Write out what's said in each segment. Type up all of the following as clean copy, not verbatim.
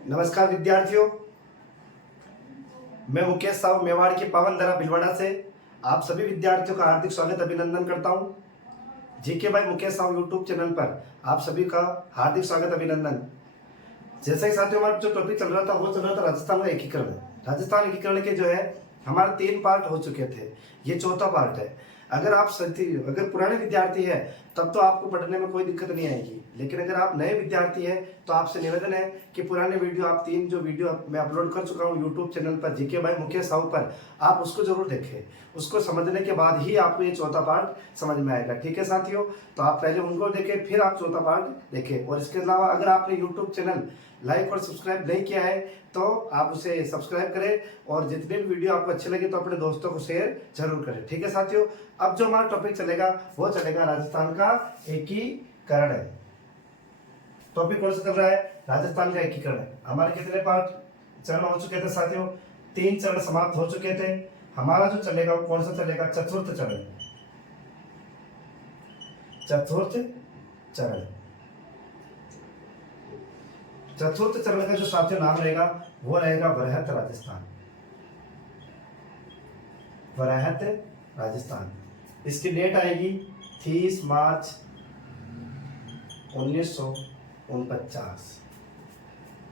नमस्कार विद्यार्थियों, मैं मुकेश साहू मेवाड़ की पावन धरा भिलवाड़ा से आप सभी विद्यार्थियों का हार्दिक स्वागत अभिनंदन करता हूं। GK by Mukesh Sahu YouTube channel पर आप सभी का हार्दिक स्वागत अभिनंदन। जैसा ही साथियों हमारा जो टॉपिक चल रहा था वो चल रहा था राजस्थान का एकीकरण। राजस्थान एकीकरण के जो है हमारे 3 पार्ट हो चुके थे, ये चौथा पार्ट है। अगर पुराने विद्यार्थी है तब तो आपको पढ़ने में कोई दिक्कत नहीं आएगी, लेकिन अगर आप नए विद्यार्थी हैं तो आपसे निवेदन है कि पुराने वीडियो आप 3 जो वीडियो मैं अपलोड कर चुका हूँ यूट्यूब चैनल पर जीके बाय मुकेश साहू पर, आप उसको जरूर देखें। उसको समझने के बाद ही आपको ये चौथा पार्ट समझ में आएगा। ठीक है साथियों, तो आप पहले उनको देखें फिर आप चौथा पार्ट देखें। और इसके अलावा अगर आपने यूट्यूब चैनल लाइक और सब्सक्राइब नहीं किया है तो आप उसे सब्सक्राइब करें और जितने भी वीडियो आपको अच्छे लगे तो अपने दोस्तों को शेयर जरूर करें। ठीक है साथियों, अब जो हमारा टॉपिक चलेगा वो चलेगा राजस्थान का एकीकरण। टॉपिक कौन सा चल रहा है? राजस्थान का एकीकरण। हमारे कितने पार्ट चरण हो चुके थे साथियों? 3 चरण समाप्त हो चुके थे। हमारा जो चलेगा वो कौन सा चलेगा? चतुर्थ चरण। चतुर्थ चरण चतुर्थ चरण का जो साथियों नाम रहेगा वो रहेगा वृहत राजस्थान। वृहत राजस्थान। इसकी डेट आएगी 30 मार्च 1949।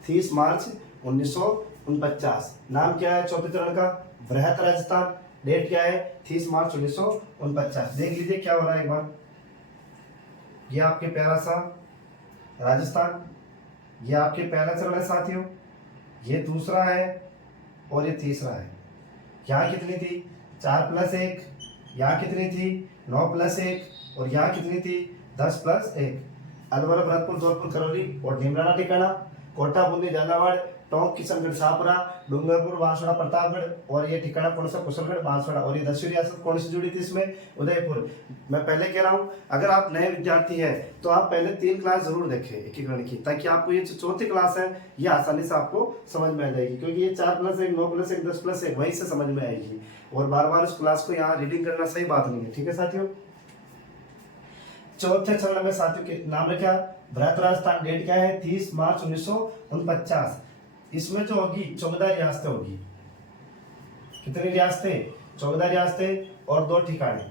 30 मार्च 1949। नाम क्या है चौथे चरण का? वृहत राजस्थान। डेट क्या है? 30 मार्च 1949। देख लीजिए क्या हो रहा है एक बार। ये आपके प्यारा सा राजस्थान, ये आपके पहला चरण है साथियों, ये दूसरा है और ये तीसरा है। यहाँ कितनी थी? 4+1। यहाँ कितनी थी? 9+1। और यहाँ कितनी थी? 10+1। अलवर, भरतपुर, धौलपुर, करौली और ढीमराना टिकाणा, कोटा, बूंदी, झालावाड़, टोंक, किशनगढ़, छापरा, डूंगरपुर, बांसवाड़ा, प्रतापगढ़ और ये ठिकाना कौन सा? कुशलगढ़, बांसवाड़ा। और ये 10वीं रियासत कौन सी जुड़ी थी इसमें? उदयपुर। मैं पहले कह रहा हूँ अगर आप नए विद्यार्थी हैं तो आप पहले 3 क्लास जरूर देखें एकीकरण की, ताकि आपको ये जो चौथी क्लास है ये आसानी से आपको समझ में आ जाएगी, क्योंकि ये 4+1, 9+1, 10+1 वहीं से समझ में आएगी और बार बार उस क्लास को यहाँ रीडिंग करना सही बात नहीं है। ठीक है साथियों, चौथे चरण में साथियों के नाम रखा वृहत राजस्थान। डेट क्या है? 30 मार्च 1949। इसमें जो होगी 14 रियासतें होगी। कितनी रियासतें? 14 रियासतें और 2 ठिकाने।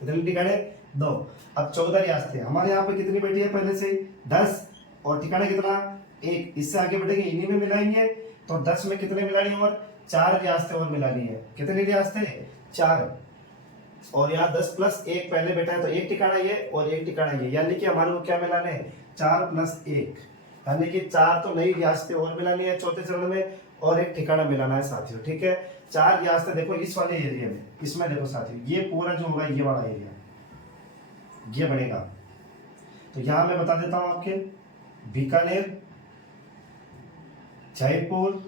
कितने ठिकाने? 2। अब 14 रियासतें हमारे यहाँ पे कितनी बैठी है पहले से? 10। और ठिकाना कितना? 1। इससे आगे बढ़ेंगे, इन्हीं में मिलाएंगे तो 10 में कितने मिलानी है? और 4 रियासतें और मिलानी है। कितनी रियासतें? 4। और यहाँ 10+1 पहले बैठा है तो 1 ठिकाना ये और 1 ठिकाना ये, यानी कि हमारे को क्या मिलाने हैं? 4+1, यानी कि 4 तो नई रियासतें और मिलानी है चौथे चरण में और 1 ठिकाना मिलाना है साथियों। ठीक है, 4 रियासतें देखो इस वाले एरिया में, इसमें देखो साथियों ये पूरा जो होगा ये वाला एरिया ये बनेगा। तो यहाँ मैं बता देता हूं आपके, बीकानेर, जयपुर,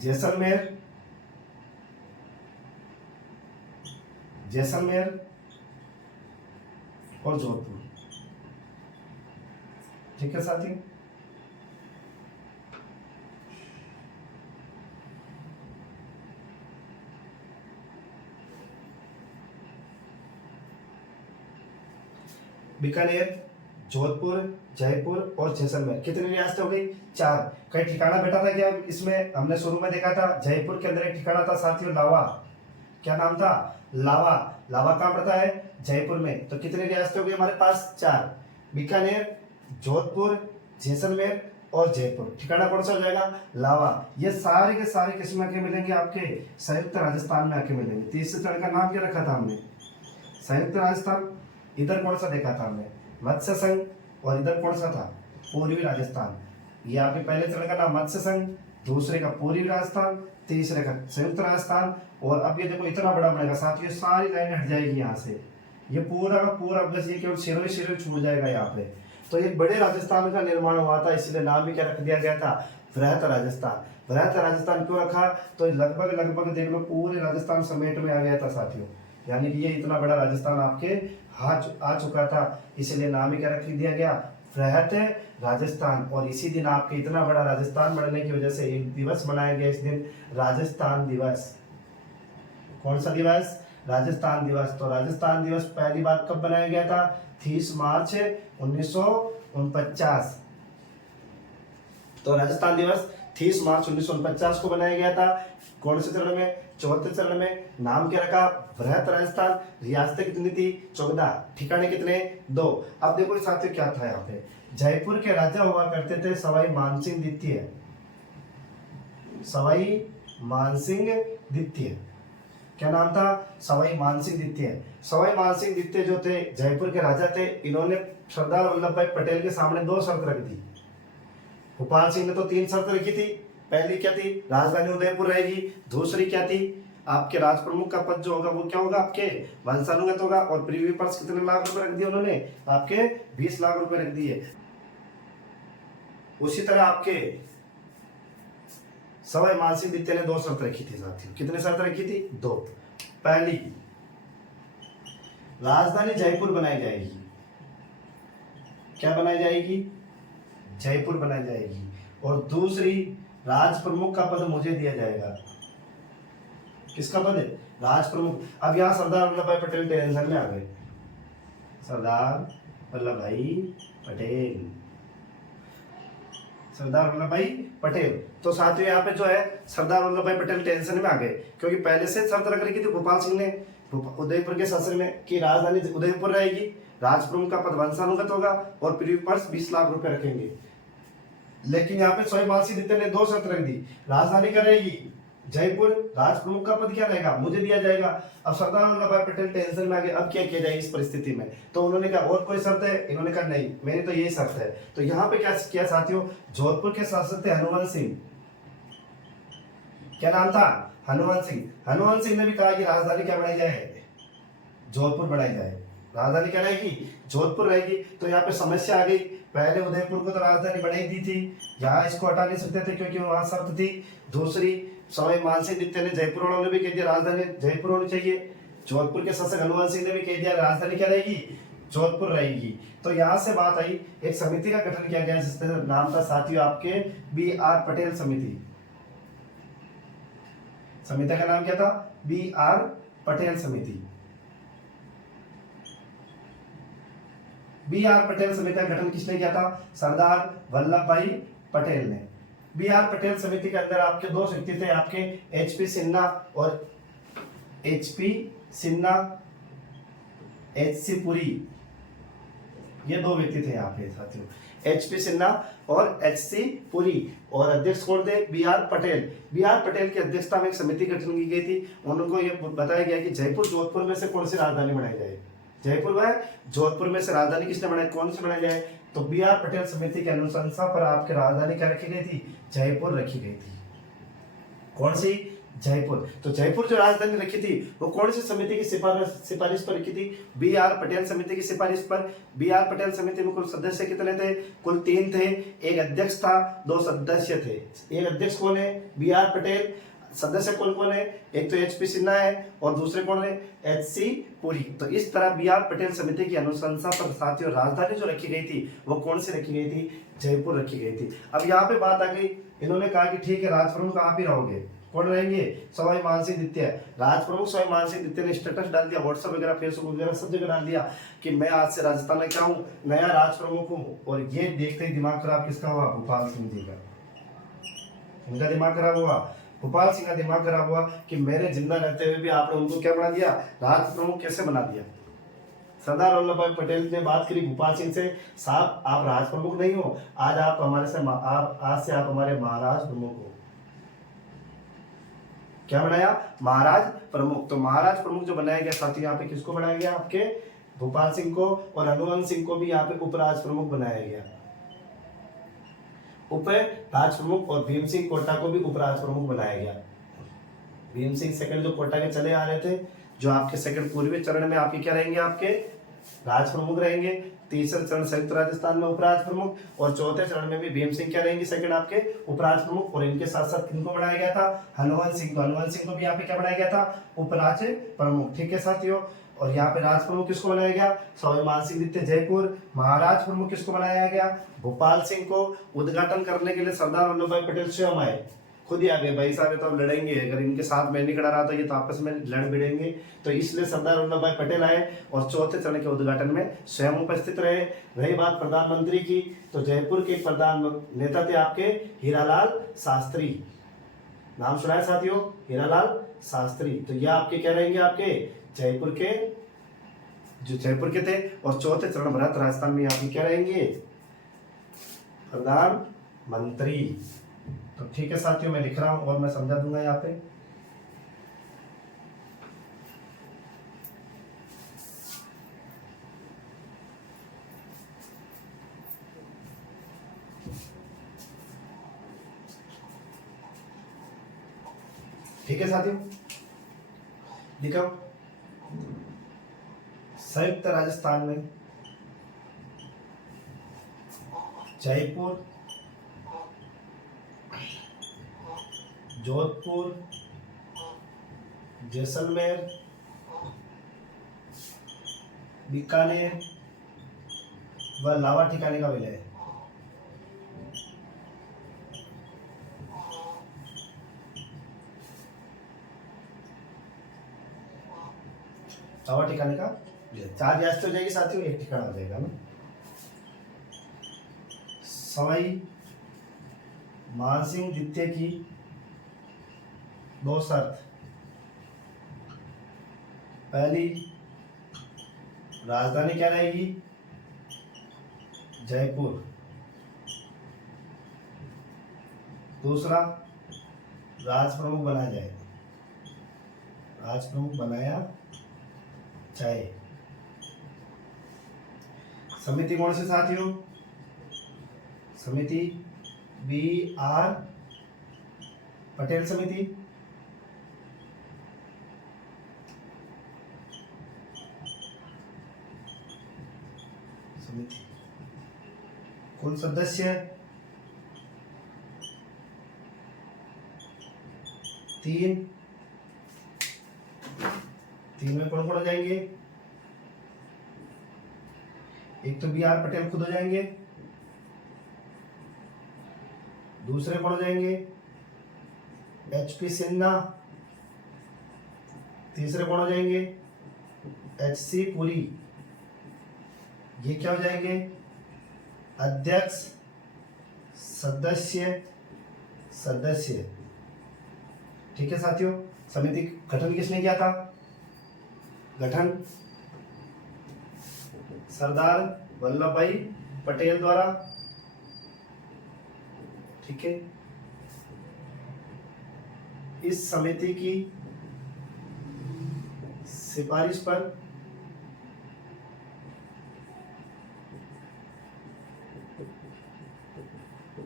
जैसलमेर और जोधपुर। ठीक है साथियों, बीकानेर, जोधपुर, जयपुर और जैसलमेर। कितनी रियासतें हो गई? 4। कई ठिकाना बैठा था क्या इसमें? हमने शुरू में देखा था जयपुर के अंदर एक ठिकाना था साथियों, लावा। क्या नाम था? लावा। लावा कहाँ पड़ता है? जयपुर में। तो कितनी रियासतें हो गई हमारे पास? 4। बीकानेर, जोधपुर, जैसलमेर और जयपुर। ठिकाना कौन सा हो जाएगा? लावा। ये सारे के सारे किस में आके मिलेंगे? आपके संयुक्त राजस्थान में आके मिलेंगे। तीसरे चरण का नाम क्या रखा था हमने? संयुक्त राजस्थान। इधर कौन सा देखा था हमने? मत्स्य संघ। और इधर कौन सा था? पूर्वी राजस्थान। ये आपके पहले चरण का नाम मत्स्य संघ, दूसरे का पूर्वी राजस्थान, तीसरे का संयुक्त राजस्थान। और अब ये देखो इतना बड़ा बनेगा साथियों, सारी लाइन हट जाएगी यहाँ से, ये पूरा का पूरा बस ये केवल शेरों छूट जाएगा यहाँ पे। तो एक बड़े राजस्थान का निर्माण हुआ था, इसलिए नाम भी क्या रख दिया गया था? वृहत राजस्थान। वृहत राजस्थान क्यों रखा? तो लगभग देख लो पूरे राजस्थान समेट में आ गया था साथियों, यानी कि ये इतना बड़ा राजस्थान आपके आ चुका था, इसलिए नाम ही क्या रख दिया गया? वृहत राजस्थान। और इसी दिन आपके इतना बड़ा राजस्थान बनने की वजह से एक दिवस मनाया गया इस दिन, राजस्थान दिवस। कौन सा दिवस? राजस्थान दिवस। तो राजस्थान दिवस पहली बार कब बनाया गया था? 30 मार्च 1949 49। तो राजस्थान दिवस 30 मार्च 1949 को बनाया गया था। कौन से चरण में? चौथे चरण में। नाम क्या रखा? बृहत राजस्थान। रियासतें कितनी थी? 14। ठिकाने कितने? 2। अब देखो साथियों क्या था यहाँ पे, जयपुर के राजा हुआ करते थे सवाई मानसिंह द्वितीय। सवाई मानसिंह द्वितीय, क्या नाम था? सवाई मानसिंह द्वितीय। सवाई मानसिंह द्वितीय जो थे जयपुर के राजा थे, इन्होंने सरदार वल्लभ भाई पटेल के सामने 2 शर्त रख दी। भोपाल सिंह ने तो 3 शर्त रखी थी। पहली क्या थी? राजधानी उदयपुर रहेगी। दूसरी क्या थी? आपके राज प्रमुख का पद जो होगा वो क्या होगा? आपके वंशानुगत होगा। और प्रीवी पर्स कितने लाख रुपए रख दिए उन्होंने? आपके 20 लाख रुपए रख दिए। उसी तरह आपके सवाई मानसिंह द्वितीय ने 2 शर्त रखी थी साथियों। कितने शर्त रखी थी? 2। पहली, राजधानी जयपुर बनाई जाएगी। क्या बनाई जाएगी? जयपुर बनाई जाएगी। और दूसरी, राज प्रमुख का पद मुझे दिया जाएगा। किसका पद है? राज प्रमुख। अब यहां सरदार वल्लभ भाई पटेल टेंशन में आ गए। सरदार वल्लभ भाई पटेल, सरदार वल्लभ भाई पटेल। तो साथियों यहाँ पे जो है सरदार वल्लभ भाई पटेल टेंशन में आ गए, क्योंकि पहले से शर्त रख रखी थी भोपाल सिंह ने उदयपुर के शासन में कि राजधानी उदयपुर रहेगी, राज प्रमुख का पद वंशानुगत होगा और प्रीवी पर्स 20 लाख रुपए रखेंगे। लेकिन यहाँ पे सवाई मानसिंह द्वितीय ने 2 शर्त रख दी। राजधानी क्या रहेगी? जयपुर। राज प्रमुख का पद क्या रहेगा? मुझे दिया जाएगा। अब सरदार वल्लभ भाई पटेल टेंशन में आ गए, अब क्या किया जाए इस परिस्थिति में? तो उन्होंने कहा और कोई शर्त है? इन्होंने कहा नहीं, मेरी तो यही शर्त है। तो यहाँ पे क्या किया साथियों, जोधपुर के शासक थे हनुमान सिंह। क्या नाम था? हनुमान सिंह। हनुमान सिंह ने भी कहा कि राजधानी क्या बनाई जाए? जोधपुर बनाई जाए। राजधानी क्या रहेगी? जोधपुर रहेगी। तो यहाँ पे समस्या आ गई, पहले उदयपुर को तो राजधानी बनाई दी थी, यहाँ इसको हटा नहीं सकते थे क्योंकि वहां शर्त थी। दूसरी, सवाई मानसिंह द्वितीय ने, जयपुर वालों ने भी कह दिया राजधानी जयपुर होनी चाहिए। जोधपुर के शासक हनुमान सिंह ने भी कह दिया राजधानी क्या रहेगी? जोधपुर रहेगी। तो यहाँ से बात आई, एक समिति का गठन किया गया जिसका नाम था साथियों आपके BR पटेल समिति। समिति का नाम क्या था? BR पटेल समिति। BR पटेल समिति का गठन किसने किया था? सरदार वल्लभ भाई पटेल ने। BR पटेल समिति के अंदर आपके 2 व्यक्ति थे, आपके HP सिन्हा और HP सिन्हा, HC पुरी, ये 2 व्यक्ति थे यहाँ पे साथियों, HP सिन्हा और HC पुरी। और अध्यक्ष कौन थे? BR पटेल। BR पटेल की अध्यक्षता में एक समिति गठन की गई थी। उनको ये बताया गया कि जयपुर जोधपुर में से कौन सी राजधानी बनाई जाए। जयपुर व जोधपुर में से राजधानी किसने बनाई? कौन सी बनाई जाए? तो BR पटेल समिति के अनुशंसा पर आपकी राजधानी क्या रखी गई थी? जयपुर रखी गई थी। कौन सी? जयपुर। तो जयपुर जो राजधानी रखी थी वो कौन सी समिति की सिफारिश पर रखी थी? BR पटेल समिति की सिफारिश पर। BR पटेल समिति में कुल सदस्य कितने थे? कुल 3 थे। एक अध्यक्ष था, 2 सदस्य थे। एक अध्यक्ष कौन है? BR पटेल। सदस्य कौन कौन है? एक तो HP सिन्हा है और दूसरे कौन है? HC पुरी। तो इस तरह BR पटेल समिति की अनुशंसा पर साथियों राजधानी जो रखी गई थी वो कौन सी रखी गई थी? जयपुर रखी गई थी। अब यहाँ पे बात आ गई, इन्होंने कहा कि ठीक है राज प्रमुख आप ही रहोगे। कौन रहेंगे? सवाई मानसिंह द्वितीय। राज प्रमुख सवाई मानसिंह द्वितीय ने स्टेटस डाल दिया, व्हाट्सएप वगैरह फेसबुक वगैरह सब जगह डाल दिया कि मैं आज से राजस्थान में क्या हूँ? नया राज प्रमुख हूँ। और ये देखते ही दिमाग खराब किसका हुआ? भोपाल सिंह जी का। इनका दिमाग खराब हुआ, भोपाल सिंह का दिमाग खराब हुआ कि मेरे जिंदा रहते हुए भी आपने उनको क्या बना दिया? राज प्रमुख कैसे बना दिया? सरदार वल्लभ भाई पटेल ने बात करी भोपाल सिंह से, साहब आप राज प्रमुख नहीं हो, आज आप हमारे से आज से आप हमारे महाराज प्रमुख हो। क्या बनाया? महाराज प्रमुख। तो महाराज प्रमुख जो बनाया गया साथियों यहाँ पे किसको बनाया गया? आपके भोपाल सिंह को। और हनुमान सिंह को भी यहाँ पे उपराज प्रमुख बनाया गया। उप राज प्रमुख। और भीम सिंह कोटा को भी उपराज प्रमुख बनाया गया। भीम सिंह सेकंड जो कोटा के चले आ रहे थे, जो आपके सेकंड पूर्वी चरण में आपके क्या रहेंगे? आपके राज प्रमुख रहेंगे। तीसरे चरण संयुक्त राजस्थान में उपराज प्रमुख और चौथे चरण में भी भीम सिंह क्या रहेंगे? सेकंड आपके उपराज प्रमुख। और इनके साथ साथ किनको बनाया गया था? हनुमान सिंह। तो हनुमान सिंह को भी यहाँ पे क्या बनाया गया था? उपराज प्रमुख। ठीक है साथियों। और यहाँ पे राज प्रमुख किसको बनाया गया? सवाई मानसिंह द्वितीय जयपुर। महाराज प्रमुख किसको बनाया गया? भोपाल सिंह को। उद्घाटन करने के लिए सरदार वल्लभ भाई पटेल स्वयं आए। खुद ही आ गए भाई साहब, तो अब लड़ेंगे, अगर इनके साथ मैं नहीं खड़ा रहा तो ये तो आपस में लड़ भिड़ेंगे। तो इसलिए सरदार वल्लभ भाई पटेल आए और चौथे चरण के उद्घाटन में स्वयं उपस्थित रहे। रही बात प्रधानमंत्री की, तो जयपुर के प्रधान नेता थे आपके हीरालाल शास्त्री। नाम सुना है साथियों, हीरालाल शास्त्री। तो ये आपके क्या रहेंगे, आपके जयपुर के, जो जयपुर के थे। और चौथे चरण भारत राजस्थान में आपके क्या रहेंगे, प्रधानमंत्री। तो ठीक है साथियों, मैं लिख रहा हूं और मैं समझा दूंगा यहाँ पे। ठीक है साथियों, लिखो। संयुक्त राजस्थान में जयपुर, जोधपुर, जैसलमेर, बीकानेर व लावा ठिकाने का विलय। लावा ठिकाने का विलय, 4 रियासतें हो जाएगी साथियों, 1 ठिकाना हो जाएगा ना। सवाई मानसिंह द्वितीय की 2 शर्त। पहली, राजधानी क्या रहेगी, जयपुर। दूसरा, राज प्रमुख बनाया जाएगा, राज प्रमुख बनाया जाए। समिति कौन सी साथियों, समिति BR पटेल समिति। समिति कुल सदस्य 3। 3 में कौन कौन हो जाएंगे, एक तो BR पटेल खुद हो जाएंगे, दूसरे कौन हो जाएंगे HP सिन्हा, तीसरे कौन हो जाएंगे HC पुरी। ये क्या हो जाएंगे, अध्यक्ष, सदस्य, सदस्य। ठीक है साथियों, समिति गठन किसने किया था, गठन सरदार वल्लभ भाई पटेल द्वारा। ठीक है, इस समिति की सिफारिश पर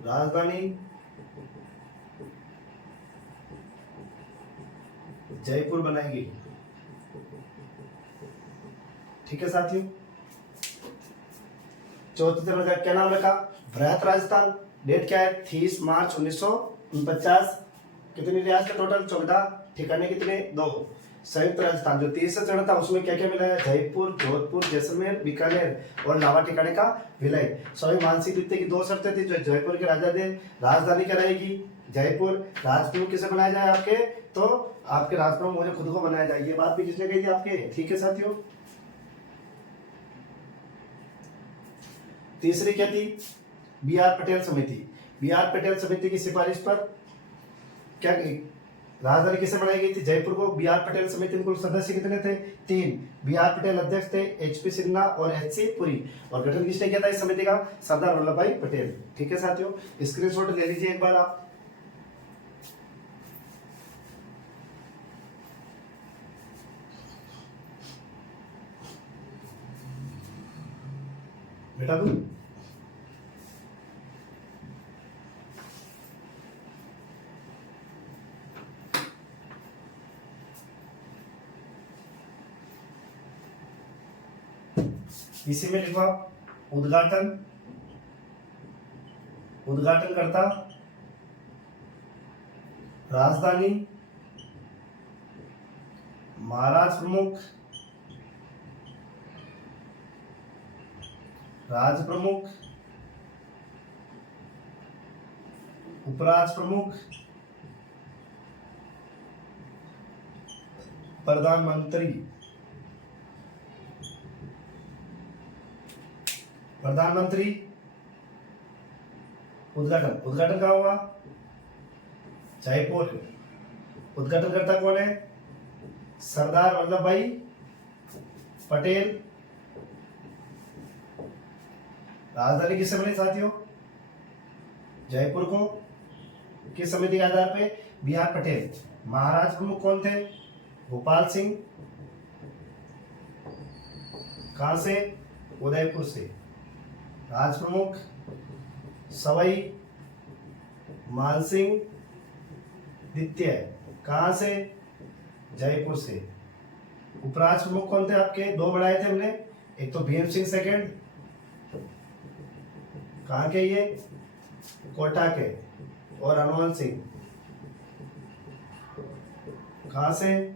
राजधानी जयपुर बनाएगी। ठीक है साथियों, चौथे चरण का क्या नाम रखा, वृहत राजस्थान। डेट क्या है, 30 मार्च 1949। कितनी रियासत टोटल, 14। ठिकाने कितने, 2। संयुक्त राजस्थान जो तीसरा चरण था उसमें क्या क्या मिला है, जयपुर, जोधपुर, जैसलमेर, बीकानेर और लावा ठिकाने का विलय। स्वामी मानसिंह द्वितीय की 2 शर्तें थी, जो जयपुर के राजा थे। राजधानी क्या रहेगी, जयपुर। राजप्रमुख किसे बनाया जाए आपके, तो आपके राजप्रमुख मुझे खुद को बनाया जाए। ये बात भी किसने कही थी आपके। ठीक है साथियों, तीसरी क्या थी, BR पटेल समिति। BR पटेल समिति की सिफारिश पर क्या राजधानी किसे बनाई गई थी, जयपुर को। BR पटेल समिति में कुल सदस्य कितने थे, 3। BR पटेल अध्यक्ष थे, HP सिन्हा और HC पुरी। और गठन किसने किया था इस समिति का, सरदार वल्लभ भाई पटेल। ठीक है साथियों, स्क्रीनशॉट ले लीजिए एक बार आप। बेटा तू इसी में लिखवा, उद्घाटन, उद्घाटन करता राजधानी, महाराज प्रमुख, राज प्रमुख, उपराज प्रमुख प्रधानमंत्री, प्रधानमंत्री उद्घाटन, उद्घाटन कहाँ हुआ? जयपुर। उद्घाटन करता कौन है? सरदार वल्लभ भाई पटेल। राजधानी किससे बनी साथियों? जयपुर को। किस समिति के आधार पे? बी.आर. पटेल। महाराज प्रमुख कौन थे? भोपाल सिंह। कहां से? उदयपुर से। राज प्रमुख सवाई मानसिंह द्वितीय। कहां से? जयपुर से। उपराज प्रमुख कौन थे आपके? दो बढ़ाए थे हमने, एक तो भीम सिंह सेकंड, कहां के ये? कोटा के। और हनुमान सिंह कहां से?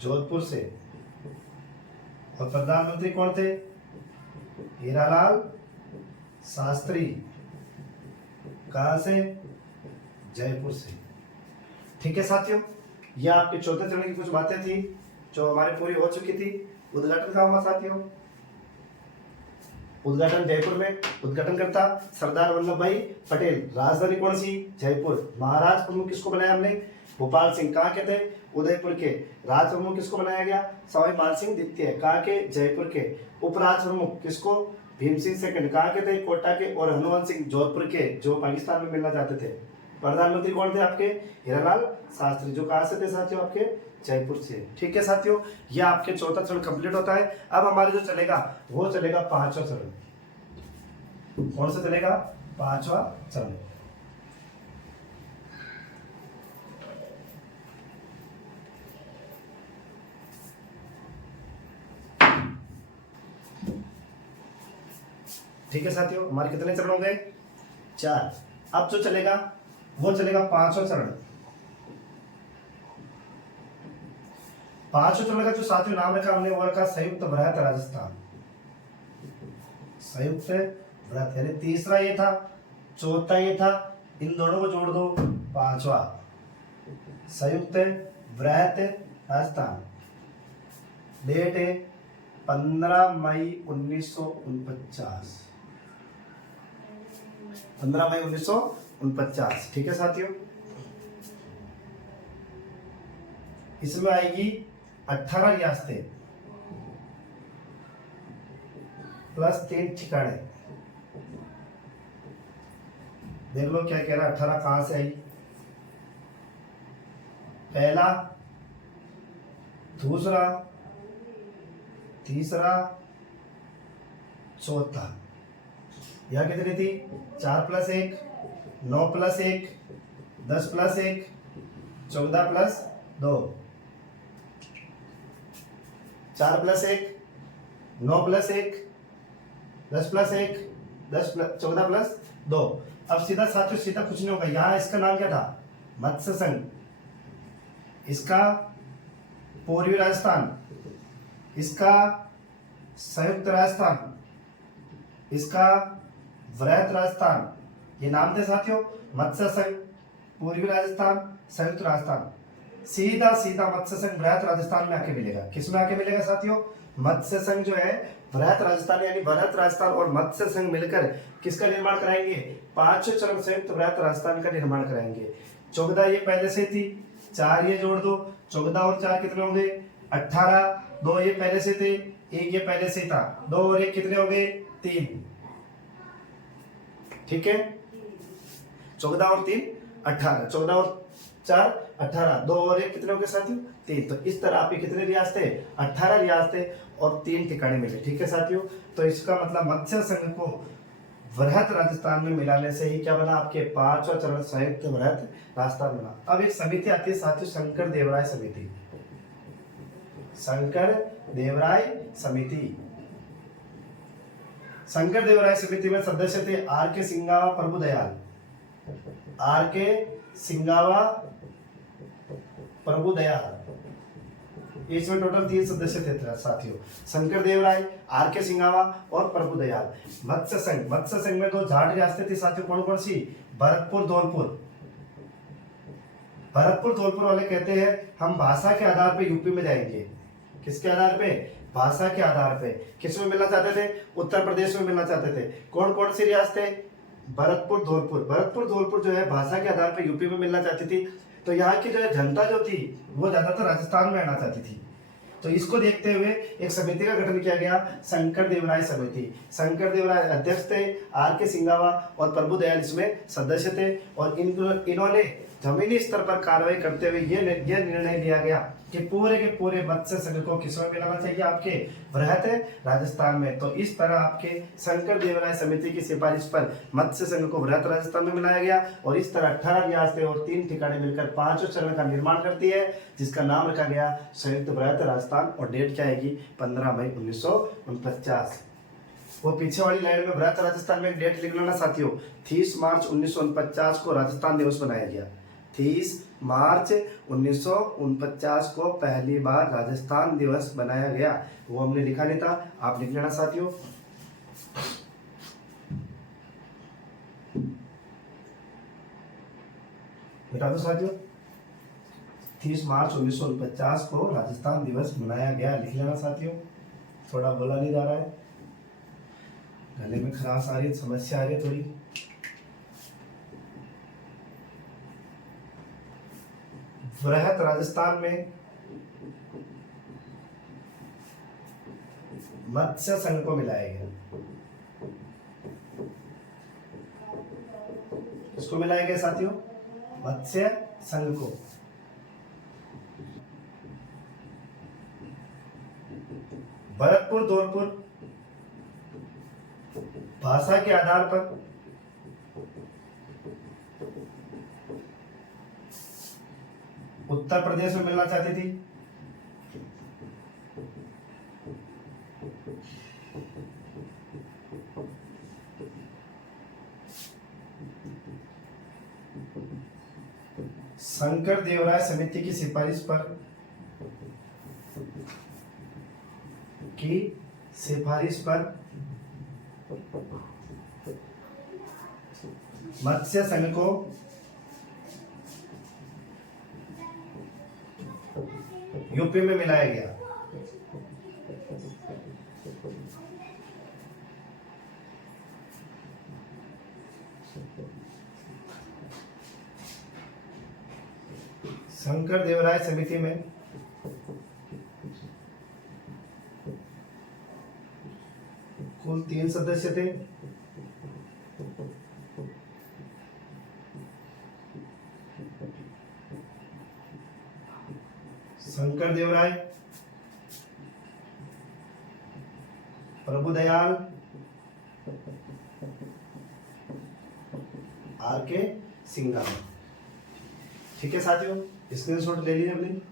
जोधपुर से। और प्रधानमंत्री कौन थे? हीरालाल शास्त्री। कहां से? जयपुर से। ठीक है साथियों, यह आपके चौथे चरण की कुछ बातें थी जो हमारी पूरी हो चुकी थी। उद्घाटन कहाँ हुआ साथियों? उद्घाटन जयपुर में। उद्घाटन करता सरदार वल्लभ भाई पटेल। राजधानी कौन सी? जयपुर। महाराज प्रमुख किसको बनाया हमने? भोपाल सिंह। कहाँ के थे? उदयपुर के। राज प्रमुख किसको बनाया गया? सवाई मानसिंह द्वितीय। कहाँ के? जयपुर के। उपराज प्रमुख किसको? भीम सिंह सेकंड। कहाँ के थे? कोटा के। और हनुमान सिंह जोधपुर के, जो पाकिस्तान में मिलना चाहते थे। प्रधानमंत्री कौन थे आपके? हीरालाल शास्त्री, जो कहाँ से थे साथियों? आपके जयपुर से। ठीक है साथियों, यह आपके चौथा चरण कंप्लीट होता है। अब हमारे जो चलेगा वो चलेगा पांचवा चरण। कौन सा चलेगा? पांचवा चरण। ठीक है साथियों, हमारे कितने चरण हो गए? 4। अब जो चलेगा वो चलेगा पांचवा चरण। पांचवा चरण का जो साथियों नाम रखा हमने वो रखा संयुक्त वृहत राजस्थान। संयुक्त वृहत, यानी तीसरा ये था, चौथा ये था, इन दोनों को जोड़ दो, पांचवा। संयुक्त वृहत राजस्थान। डेट है 15 मई 1949। 15 मई 1949। ठीक है साथियों, इसमें आएगी 18 रियासतें प्लस 3 ठिकाने। देख लो क्या कह रहा है, 18 कहां से आई? पहला, दूसरा, तीसरा, चौथा। यह कितनी थी? 4 + 1, 9 + 1, 10 + 1, 14 + 2। 4 + 1, 9 + 1, 10 + 1, 14 + 2। अब सीधा साथियों, सीधा कुछ नहीं होगा। यहाँ इसका नाम क्या था? मत्स्य संघ। इसका पूर्वी राजस्थान, इसका संयुक्त राजस्थान, इसका वृहत राजस्थान। ये नाम थे साथियों, मत्स्य संघ, पूर्वी राजस्थान, संयुक्त राजस्थान। सीधा सीधा मत्स्य संघ वृहत राजस्थान में आके मिलेगा। किस में आके मिलेगा साथियों? मत्स्य संघ जो है वृहत राजस्थान, यानी वृहत राजस्थान और मत्स्य संघ मिलकर किसका निर्माण कराएंगे? पांचवें चरण संयुक्त वृहत राजस्थान का निर्माण कराएंगे। 14 ये पहले से थी, 4 ये जोड़ दो, 14 और 4 कितने होंगे? 18। 2 ये पहले से थे, 1 ये पहले से था, 2 और 1 कितने हो गए? 3। ठीक है, 14 और 3 18, 14 और 4 18, 2 और 1 कितने हो गए साथियों? 3। तो इस तरह आपकी कितने रियासतें? 18 रियासतें और 3 ठिकाने मिले। ठीक है साथियों, तो इसका मतलब मत्स्य संघ को वृहत राजस्थान में मिलाने से ही क्या बना? आपके पांचवा चरण संयुक्त वृहत राजस्थान बना। अब एक समिति आती है साथियों, शंकर देवराय समिति। शंकर देवराय समिति। शंकर देवराय समिति में सदस्य थे R.K. सिंगावा, प्रभुदयाल। R.K. सिंगावा, प्रभुदयाल। इसमें टोटल 3 सदस्य थे साथियों, शंकर देवराय, R.K. सिंगावा और प्रभुदयाल। मत्स्य संघ, मत्स्य संघ में 2 जाट रियासतें थी साथियों, कौन कौन सी? भरतपुर, धौलपुर। भरतपुर धौलपुर वाले कहते हैं हम भाषा के आधार पे यूपी में जाएंगे। किसके आधार पे? भाषा के आधार पे। किस में मिलना चाहते थे? उत्तर प्रदेश में मिलना चाहते थे। कौन कौन सी रियासतें? भरतपुर धौलपुर। भरतपुर धौलपुर जो है भाषा के आधार पे यूपी में मिलना चाहती थी। तो यहाँ की जो है जनता जो थी वो ज्यादातर राजस्थान में आना चाहती थी। तो इसको देखते हुए एक समिति का गठन किया गया, शंकर देवराय समिति। शंकर देवराय अध्यक्ष थे, आर के सिंघावा और प्रभु दयाल इसमें सदस्य थे। और इन्होंने जमीनी स्तर पर कार्रवाई करते हुए ये निर्णय लिया गया कि पूरे के पूरे मत्स्य संघ को किसमें मिलाना चाहिए? आपके वृहत राजस्थान में। तो इस तरह आपके शंकर देवराय समिति की सिफारिश पर मत्स्य संघ को वृहत राजस्थान में मिलाया गया। और इस तरह 18 रियासतें और 3 ठिकाने मिलकर 5वें चरण का निर्माण करती है, जिसका नाम रखा गया संयुक्त वृहत राजस्थान। और डेट क्या आएगी? 15 मई 1949। वो पीछे वाली लाइन में वृहत राजस्थान में एक डेट लिख लेना साथियों, 30 मार्च 1949 को राजस्थान दिवस बनाया गया। 30 मार्च 1949 को पहली बार राजस्थान दिवस बनाया गया। वो हमने लिखा नहीं था, आप लिख लेना साथियों। बता दो साथियों, 30 मार्च 1949 को राजस्थान दिवस मनाया गया। लिख लेना साथियों। थोड़ा बोला नहीं जा रहा है, गले में खराश आ रही है, समस्या आ रही है थोड़ी। वृहत राजस्थान में मत्स्य संघ को मिलाया गया। किसको मिलाया गया साथियों? मत्स्य संघ को। भरतपुर धौलपुर भाषा के आधार पर उत्तर प्रदेश में मिलना चाहती थी। शंकर देवराय समिति की सिफारिश पर मत्स्य संघ को यूपी में मिलाया गया। शंकर देवराय समिति में कुल 3 सदस्य थे। शंकर देवराय, प्रभु दयाल, आर के सिंघावा। ठीक है साथियों, स्क्रीनशॉट ले लीजिए अपनी।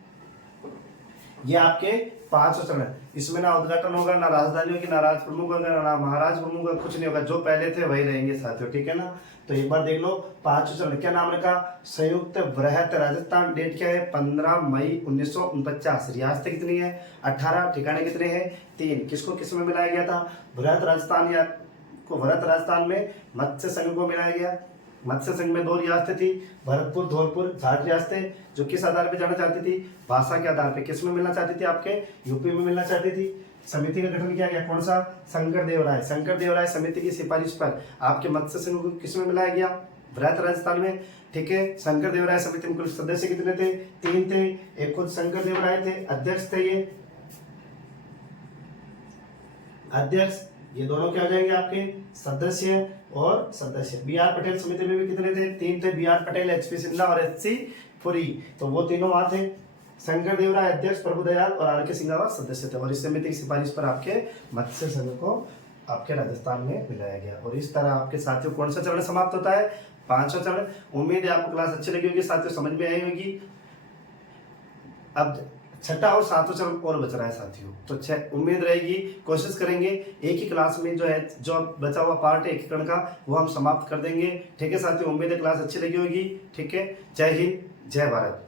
ये आपके 5 चरण। इसमें ना उद्घाटन होगा, ना राजधानी होगी, ना राज प्रमुख होगा, ना महाराज प्रमुख होगा, कुछ नहीं होगा। जो पहले थे वही रहेंगे साथियों। ठीक है ना? तो एक बार देख लो, 5 चरण। क्या नाम रखा? संयुक्त वृहत राजस्थान। डेट क्या है? 15 मई 1949। रियासतें कितनी है? 18। ठिकाने कितने हैं? 3। किसको किस में मिलाया गया था? वृहत राजस्थान या को वृहत राजस्थान में मत्स्य संघ को मिलाया गया। मत्स्य संघ में 2 रियासतें थी, भरतपुर धौलपुर। 60 रियासतें जो किस आधार पे जाना चाहती थी? भाषा के आधार पे। किस में मिलना चाहती थी? आपके यूपी में मिलना चाहती थी। समिति का गठन किया गया। कौन सा? शंकर देवराय। शंकर देवराय समिति की सिफारिश पर आपके मत्स्य संघ को किस में मिलाया गया? वृहत राजस्थान में। ठीक है। शंकर देवराय समिति में कुल सदस्य कितने थे? 3 थे। एक खुद शंकर देवराय थे, अध्यक्ष थे ये अध्यक्ष। ये दोनों क्या हो जाएंगे? आपके सदस्य और सदस्य। बी आर पटेल समिति में भी कितने थे? 3 थे। B R Patel, H P Sinha और एच सी पुरी। तो वो तीनों वहां थे। शंकर देवराय अध्यक्ष, प्रभु दयाल और आर के सिंघावा सदस्य थे। और इस समिति की सिफारिश पर आपके मत्स्य संघ को आपके राजस्थान में मिलाया गया। और इस तरह आपके साथियों कौन सा चरण समाप्त होता है? 5वां चरण। उम्मीद है आपको क्लास अच्छी लगी होगी साथियों, समझ में आई होगी। अब 6वां और 7वां चरण और बच रहा है साथियों। तो उम्मीद रहेगी, कोशिश करेंगे एक ही क्लास में जो है, जो बचा हुआ पार्ट है एकीकरण का, वो हम समाप्त कर देंगे। ठीक है साथियों, उम्मीद है क्लास अच्छी लगी होगी। ठीक है, जय हिंद, जय भारत।